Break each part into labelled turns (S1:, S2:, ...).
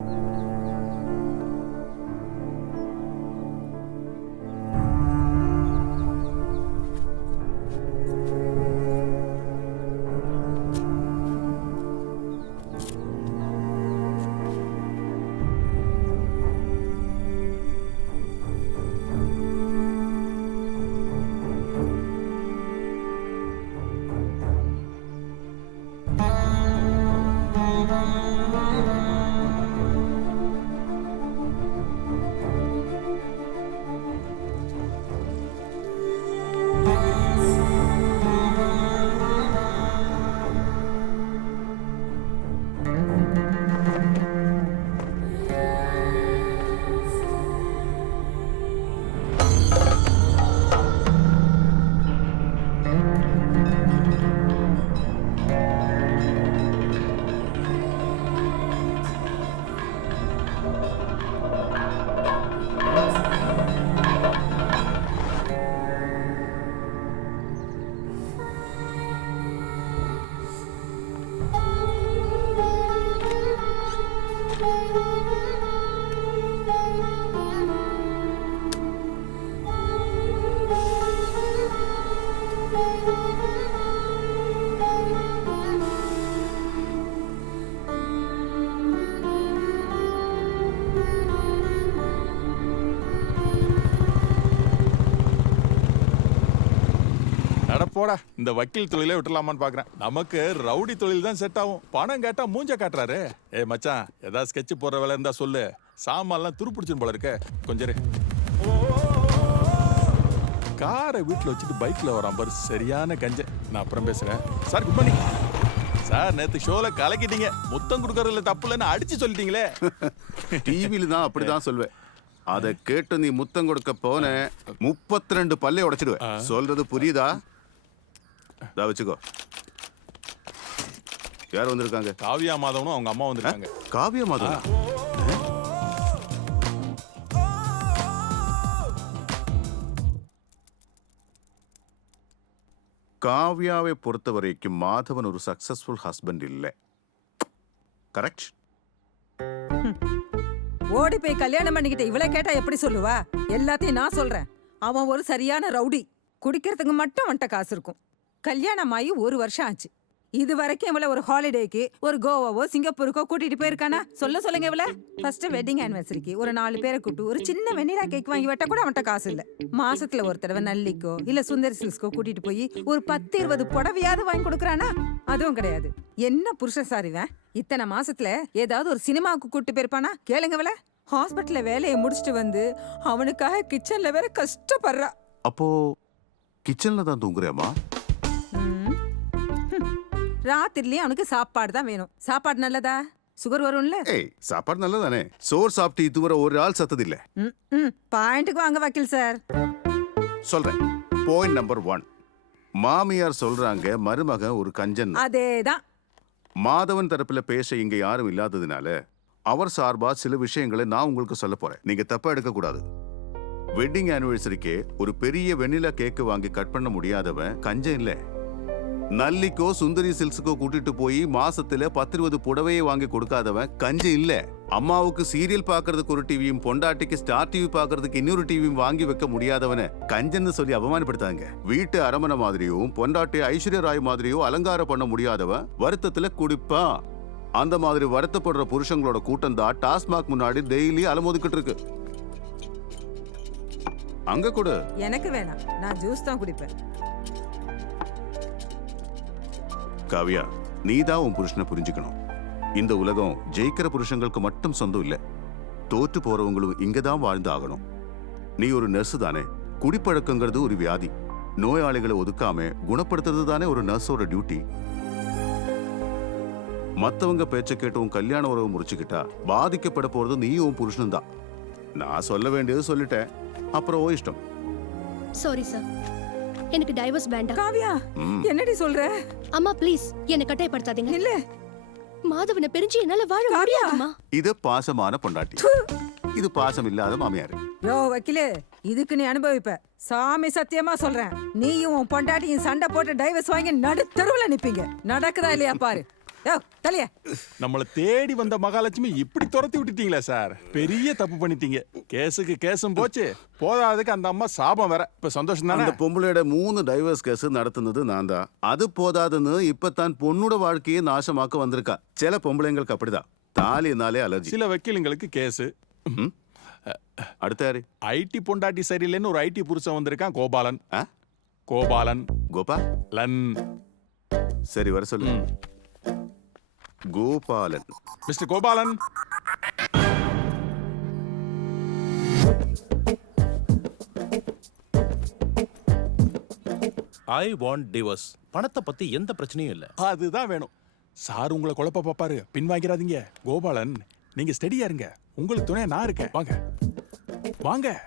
S1: அட Thank you. போடா இந்த வக்கீல் தொழிலே விட்டுலாமான்னு பாக்குறேன். நமக்கு ரவுடி தொழில் தான் செட் ஆகும். பணம் கேட்டா மூஞ்ச காட்டுறாரு. ஏ மச்சான் ஏதாவது ஸ்கெட்ச் போடுற வேலை இருந்தா சொல்லு. சாமான்லாம் துருப்பிடிச்சுன்னு போல இருக்க. கொஞ்சம். காரை வீட்டுல வச்சுட்டு பைக்ல வரான் பாரு. சரியான கஞ்ச. நான் அப்புறம் பேசுறேன். சார் குட் மார்னிங் சார் நேத்து ஷோல கலக்கிட்டீங்க. முத்தம் கொடுக்கறதுல தப்பு இல்லைன்னு அடிச்சு சொல்லிட்டீங்களே.
S2: டிவில தான் அப்படிதான் சொல்வேன். அத கேட்டு நீ முத்தம் கொடுக்க போன முப்பத்தி ரெண்டு பல்லை உடைச்சிடுவேன். சொல்றது புரியுதா? இதா வச்சுக்கோ. யார் வந்திருக்காங்க?
S1: காவியா மாதவனும் அவங்க அம்மா வந்திருக்காங்க.
S2: காவிய மாதவன்? காவ்யாவை பொறுத்த வரைக்கும் மாதவன் ஒரு சக்சஸ்ஃபுல் ஹஸ்பண்ட் இல்லை. கரெக்ட்
S3: ஓடி போய் கல்யாணம் பண்ணிக்கிட்ட இவளை கேட்டா எப்படி சொல்லுவா? எல்லாத்தையும் நான் சொல்றேன். அவன் ஒரு சரியான ரவுடி. குடிக்கிறதுக்கு மட்டும் வந்துட்ட காசு இருக்கும். கல்யாணம் ஆகி ஒரு வருஷம் ஆச்சு. இது வரைக்கும் இவள ஒரு ஹாலிடேக்கு ஒரு கோவாவோ சிங்கப்பூருக்கோ கூட்டிட்டு போயிருக்கானா? சொல்ல சொல்லுங்க இவள. ஃபர்ஸ்ட் வெட்டிங் ஆனிவர்சரிக்கு ஒரு நாலு பேரை கூட்டு ஒரு சின்ன வெண்ணிலா கேக் வாங்கி வெட்ட கூட அவன்கிட்ட காசு இல்ல. மாசத்துல ஒரு தடவை நல்லிக்கோ இல்ல சுந்தர் சில்ஸ்க்கோ கூட்டிட்டு போய் ஒரு பத்து இருபது புடவையாவது வாங்கி கொடுக்குறானா? அதுவும் கிடையாது. என்ன புருஷ சாரிவன் இத்தனை மாசத்துல ஏதாவது ஒரு சினிமாவுக்கு கூட்டு போயிருப்பானா? கேளுங்க இவள. ஹாஸ்பிட்டல்ல வேலையை முடிச்சுட்டு வந்து அவனுக்காக கிச்சன்ல வேற கஷ்டப்படுறா.
S2: அப்போ கிச்சன்ல தான் தூங்குறியாமா
S3: ராத்திரிலயும் அவனுக்கு சாப்பாடு தான் வேணும். சாப்பாடு நல்லதா? சுகர் வரும்ல?
S2: ஏய் சாப்பாடு நல்லதானே? சோறு சாப்பிட்டு இதுவரை ஒரு ஆள் சத்ததில்ல.
S3: ம், ம். பாயிண்ட்டுக்கு வாங்க வக்கீல் சார்.
S2: சொல்றேன். பாயிண்ட் நம்பர் ஒன் மாமியார் சொல்றாங்க மருமகன் ஒரு கஞ்சன்.
S3: அதேதான்.
S2: மாதவன் தரப்புல பேச இங்க யாரும் இல்லாததுனால அவர் சார்பா சில விஷயங்களை நான் உங்களுக்கு சொல்ல போறேன். நீங்க தப்பா எடுக்க கூடாது. வெட்டிங் ஆனிவர்சரிக்கு ஒரு பெரிய வெண்ணிலா கேக்கு வாங்கி கட் பண்ண முடியாதவன் கஞ்சன் இல்ல. நல்லிக்கோ சுந்தரி சில்ஸுக்கோ கூட்டிட்டு போய் மாசத்துல பத்து இருபது புடவையை வாங்கி கொடுக்காதவன் கஞ்சி இல்ல. அம்மாவுக்கு சீரியல் பார்க்கறதுக்கு ஒரு டிவியும் பொண்டாட்டிக்கு ஸ்டார் டிவி பார்க்கறதுக்கு இன்னொரு டிவியும் வாங்கி வைக்க முடியாதவன கஞ்சன்னு சொல்லி அவமானப்படுத்தாங்க. வீட்டு அரமனை மாதிரியும் பொண்டாட்டி ஐஸ்வர்யா ராய் மாதிரியும் அலங்காரம் பண்ண முடியாதவன் வருத்தத்துல குடிப்பான் அந்த மாதிரி வருத்தப்படுற புருஷங்களோட கூட்டம் தான் டாஸ்மாக் முன்னாடி டெய்லி அலமோதிக்கிட்டு இருக்கு. அங்க கூட.
S3: எனக்கு வேணாம். நான் ஜூஸ் தான் குடிப்பேன்.
S2: காவியா நீதான் உன் புருஷனை புரிஞ்சுக்கணும். இந்த உலகம் ஜெயிக்கிற புருஷங்களுக்கு மட்டும் சொந்தம் இல்ல. தோற்று போறவங்களும் இங்க தான் வாழ்ந்து ஆகணும். நீ ஒரு நர்ஸ் தானே. குடிப்பழக்கங்கிறது ஒரு வியாதி. நோயாளிகளை ஒதுக்காம குணப்படுத்துறது தானே ஒரு நர்ஸோட டியூட்டி மத்தவங்க பேச்ச கேட்டு உன் கல்யாண உறவு முறிச்சுக்கிட்டா பாதிக்கப்பட போறது நீயும் உன் புருஷனும் தான். நான் சொல்ல வேண்டியது சொல்லிட்டேன். அப்புறம் ஓ இஷ்டம்.
S4: சாரி சார் எனக்கு டைவர்ஸ் வேண்டாம்.
S3: காவியா. என்னடி சொல்ற?
S4: அம்மா ப்ளீஸ் என்னை கட்டாயப்படுத்தாதீங்க.
S3: இல்ல
S4: மாதவனை பிரிஞ்சு என்னால வாழ. முடியாதுமா
S2: இது பாசமான பொண்டாட்டி. இது பாசம் இல்லாத மாமியார்.
S3: யோ வக்கீலே இதுக்கு நீ அனுபவிப்ப. சாமி சத்தியமா சொல்றேன். நீயும் உன் பொண்டாட்டியும் சண்டை போட்டு டைவர்ஸ் வாங்கி நடு தெருவுல நிப்பீங்க. நடக்குதா இல்லையா பாரு. தலைய.
S1: நம்மள தேடி வந்த மகாலட்சுமி இப்படி துரத்தி விட்டுட்டீங்களே சார். பெரிய தப்பு பண்ணிட்டீங்க. கேஸுக்கு கேஸும் போச்சு. போதாததுக்கு அந்த அம்மா சாபம் வேற. இப்ப சந்தோஷம் தானே?
S2: அந்த பொம்பளையோட மூணு டைவர்ஸ் கேஸ் நடத்துனது நான் தான் அது போதாதுன்னு இப்பதான் பொண்ணோட வாழ்க்கையை நாசமாக்க வந்திருக்கா. சில பொம்பளைங்களுக்கு அப்படிதான். தாலினாலே அலர்ஜி.
S1: சில வக்கீலுங்களுக்கு கேஸ்.
S2: ம்? அடுத்த யாரு?
S1: ஐடி பொண்டாட்டி சரியில்லைன்னு ஒரு ஐடி புருஷன் வந்திருக்கான் கோபாலன்.
S2: ஆ?
S1: கோபாலன்.
S2: கோபா?
S1: லன்.
S2: சரி வர சொல்லு. Gopalan.
S1: Mister Gopalan.
S5: I want divorce பணத்தை பத்தி எந்த பிரச்சனையும் இல்ல.
S1: அதுதான் வேணும். சார் உங்களை குழப்ப பாப்பாரு பின்வாங்கிறாதீங்க. கோபாலன் நீங்க ஸ்டெடியா இருங்க. உங்களுக்கு துணையா நான் இருக்கேன். வாங்க. வாங்க.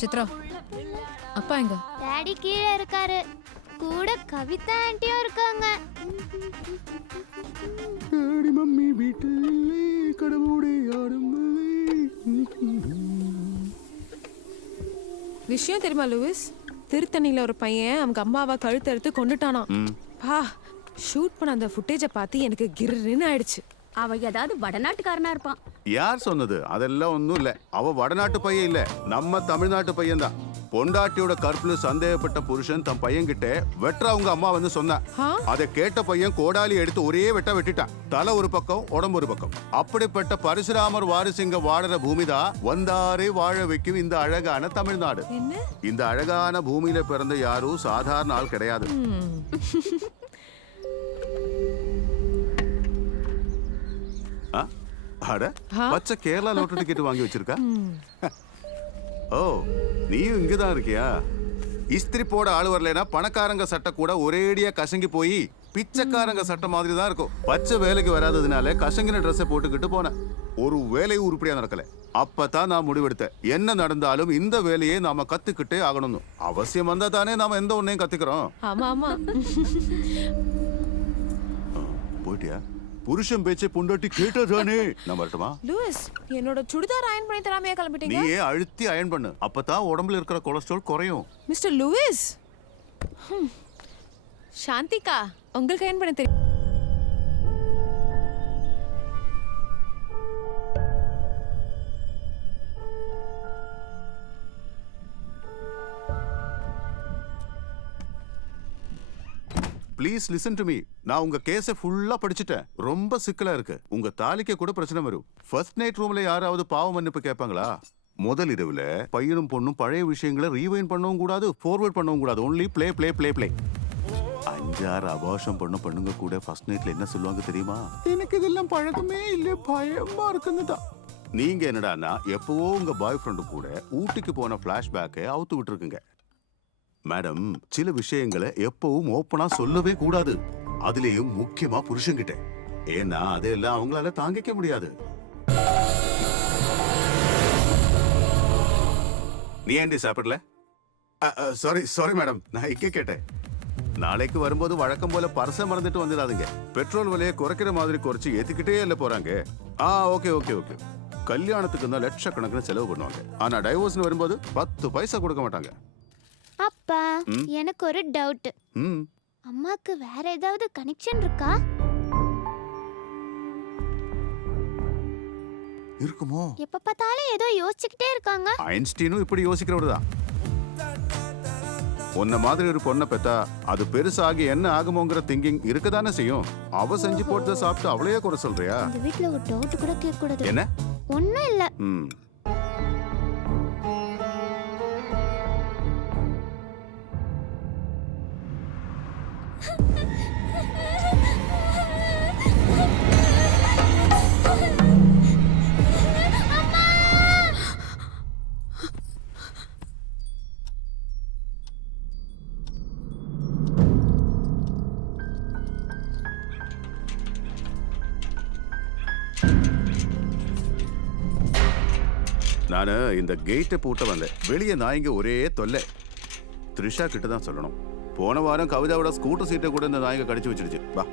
S6: சித்ரா அப்பா எங்க?
S7: டாடி கீழே இருக்காரு. கூட கவிதா ஆண்டியும் இருக்காங்க.
S6: விஷயம் தெரியுமா லூயிஸ்? திருத்தணியில ஒரு பையன் அவங்க அம்மாவை கழுத்தறுத்து கொண்டுட்டானாம் பா ஷூட் பண்ண அந்த ஃபுட்டேஜை பார்த்து எனக்கு கிர்ன்னு ஆயிடுச்சு.
S7: அவன் ஏதாவது வடநாட்டுக்காரனா இருப்பான்.
S2: யார் சொன்னது? அதெல்லாம் ஒண்ணும் இல்ல. அவ வடநாட்டு பையன் இல்ல. நம்ம தமிழ்நாட்டு பையன் தான் பொண்டாட்டியோட கற்புல சந்தேகப்பட்ட புருஷன் தன் பையன் கிட்ட வெட்டுற அவங்க அம்மா வந்து சொன்னா.
S6: ஆ?
S2: அதை கேட்ட பையன் கோடாலி எடுத்து ஒரே வெட்ட வெட்டிட்டான். தலை ஒரு பக்கம் உடம்பு ஒரு பக்கம். அப்படிப்பட்ட பரசுராமர் வாரிசுங்க வாழற பூமிதான் வந்தாரே வாழ வைக்கும் இந்த அழகான தமிழ்நாடு. இந்த அழகான பூமியில பிறந்த யாரும் சாதாரண ஆள் கிடையாது. அட பச்சை கேரளா லோட்டரி டிக்கெட் வாங்கி வச்சிருக்கா? ஓ நீயும் இங்கதான் இருக்கியா? இஸ்திரி போட ஆள் வரலைன்னா பணக்காரங்க சட்டை கூட ஒரேடியா கசங்கி போய் பிச்சைக்காரங்க சட்டை மாதிரி தான் இருக்கும். பச்சை வேலைக்கு வராததுனால கசங்கின ட்ரெஸ்ஸை போட்டுக்கிட்டு போனேன். ஒரு வேலை உருப்படியா நடக்கல. அப்பதான் நான் முடிவெடுத்தேன். என்ன நடந்தாலும் இந்த வேலையை நாம கத்துக்கிட்டே ஆகணும்னு. அவசியம் வந்தா தானே நாம எந்த ஒன்னையும் கத்துக்கிறோம். போயிட்டியா? புருஷன் பேச்சை பொண்டாட்டி கேட்டதானே? நான் வரட்டுமா?
S6: லூயிஸ் என்னோட சுடிதார் அயன் பண்ணி தராமையா கிளம்பிட்டீங்க?
S2: நீயே அழுத்தி அயன் பண்ணு. அப்பதான் உடம்புல இருக்கிற கொலஸ்ட்ரால் குறையும்.
S6: Mister Lewis. சாந்திகா உங்களுக்கு அயன் பண்ண தெரியும்.
S2: ப்ளீஸ் லிசன் டு மீ நான் உங்க கேஸை ஃபுல்லா படிச்சுட்டேன். ரொம்ப சிக்கலா இருக்கு. உங்க தாலிக்கு கூட பிரச்சனை வரும். ஃபர்ஸ்ட் நைட் ரூம்ல யாராவது பாவ மன்னிப்பு கேட்பாங்களா? முதல் இரவுல பையனும் பொண்ணும் பழைய விஷயங்களை ரீவைன் பண்ணவும் கூடாது ஃபார்வர்ட் பண்ணவும் கூடாது. Only play play play play அஞ்சாறு அபாஷம் பண்ண பண்ணுங்க கூட ஃபர்ஸ்ட் நைட்ல என்ன சொல்லுவாங்க தெரியுமா? எனக்கு இதெல்லாம் பழக்கமே இல்ல பயமா இருக்குன்னு தான் நீங்க என்னடான்னா எப்பவோ உங்க பாய் ஃப்ரெண்டு கூட ஊட்டிக்கு போன பிளாஷ்பேக்கை அவுத்து விட்டுருக்குங்க. மேடம் சில விஷயங்களை எப்பவும் ஓப்பனா சொல்லவே கூடாது. அதுலயும் முக்கியமா புருஷன்கிட்ட. ஏன்னா அதெல்லாம் அவங்களால தாங்கிக்க முடியாது. நீ ஏண்டி சாப்பிடல? Sorry sorry madam. நான் இங்க கேட்டேன். நாளைக்கு வரும்போது வழக்கம் போல பர்ச மறந்துட்டு வந்துடாதீங்க. பெட்ரோல் விலையை குறைக்கிற மாதிரி குறைச்சு ஏத்திக்கிட்டே இல்ல போறாங்க. ஆ ஓகே ஓகே ஓகே. கல்யாணத்துக்கு தான் லட்சக்கணக்கில் செலவு பண்ணுவாங்க. ஆனா டைவோர்ஸ்னு வரும்போது பத்து பைசா கொடுக்க மாட்டாங்க.
S7: அப்பா எனக்கு ஒரு டவுட் அம்மாக்கு வேற ஏதாவது கனெக்ஷன் இருக்கா?
S2: இருக்குமோ?
S7: எப்ப பார்த்தாலும் ஏதோ யோசிச்சுக்கிட்டே இருக்காங்க.
S2: ஐன்ஸ்டீனும் இப்படி யோசிக்கிறவர் தான். உன்ன மாதிரி ஒரு பொண்ணை பெத்தா அது பெருசாகி என்ன ஆகுமோங்கிற திங்கிங் இருக்கதானே செய்யும். அவ செஞ்சு போட்டு சாப்பிட்டு அவளையே குறை சொல்றியா?
S7: இந்த வீட்ல ஒரு டவுட் கூட கேட்க கூடாது
S2: என்ன?
S7: ஒண்ணும் இல்ல.
S2: நான் இந்த கேட்டை பூட்ட வந்தேன். வெளியே நாய்ங்க ஒரே தொல்லை. த்ரிஷா கிட்ட தான் சொல்லணும். போன வாரம் கவிதாவோட ஸ்கூட்டர் சீட்டை கூட இந்த நாய்ங்க கடிச்சு வச்சிருச்சு. வா.